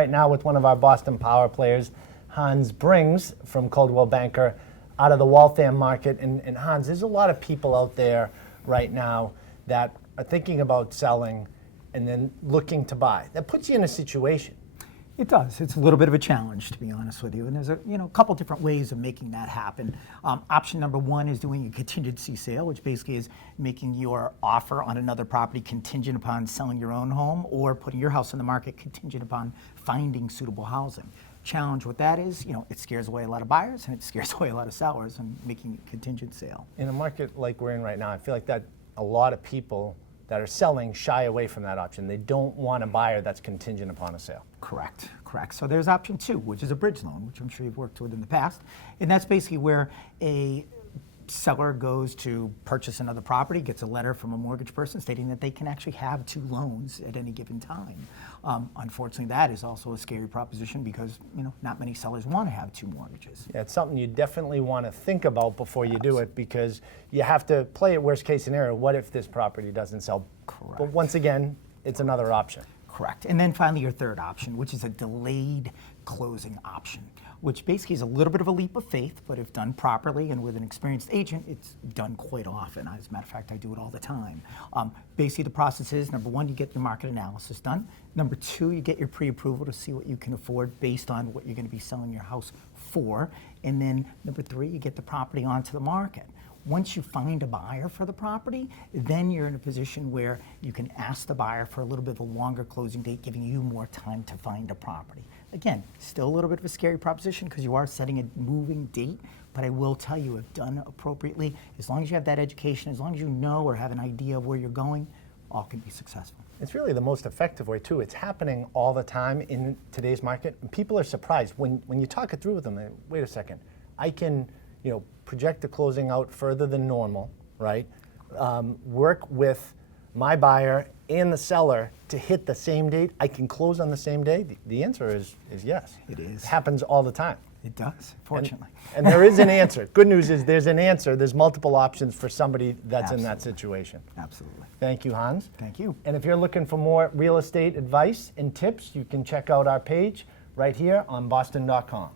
right now with one of our Boston Power players, Hans Brings from Coldwell Banker, out of the Waltham market. And Hans, there's a lot of people out there right now that are thinking about selling and then looking to buy. That puts you in a situation. It does. It's a little bit of a challenge, to be honest with you. And there's a couple different ways of making that happen. Option number one is doing a contingency sale, which basically is making your offer on another property contingent upon selling your own home or putting your house on the market contingent upon finding suitable housing. Challenge with that is, it scares away a lot of buyers and it scares away a lot of sellers and making a contingent sale. In a market like we're in right now, I feel like that a lot of people that are selling shy away from that option. They don't want a buyer that's contingent upon a sale. Correct. So there's option two, which is a bridge loan, which I'm sure you've worked with in the past. And that's basically where a seller goes to purchase another property, gets a letter from a mortgage person stating that they can actually have two loans at any given time. Unfortunately, that is also a scary proposition because not many sellers want to have two mortgages. Yeah, it's something you definitely want to think about before you do it, because you have to play it worst case scenario. What if this property doesn't sell? Correct. But once again, it's another option. Correct. And then finally your third option, which is a delayed closing option, which basically is a little bit of a leap of faith, but if done properly and with an experienced agent, it's done quite often. As a matter of fact, I do it all the time. Basically the process is, number one, you get your market analysis done. Number two, you get your pre-approval to see what you can afford based on what you're going to be selling your house for. And then number three, you get the property onto the market. Once you find a buyer for the property, then you're in a position where you can ask the buyer for a little bit of a longer closing date, giving you more time to find a property. Again, still a little bit of a scary proposition because you are setting a moving date, but I will tell you, if done appropriately, as long as you have that education, as long as you know or have an idea of where you're going, all can be successful. It's really the most effective way too. It's happening all the time in today's market. And people are surprised when you talk it through with them. They, wait a second, I can project the closing out further than normal, right? Work with my buyer and the seller to hit the same date. I can close on the same day. The answer is yes. It is. It happens all the time. It does, fortunately. And there is an answer. Good news is there's an answer. There's multiple options for somebody that's in that Absolutely. situation. Absolutely. Thank you, Hans. Thank you. And if you're looking for more real estate advice and tips, you can check out our page right here on boston.com.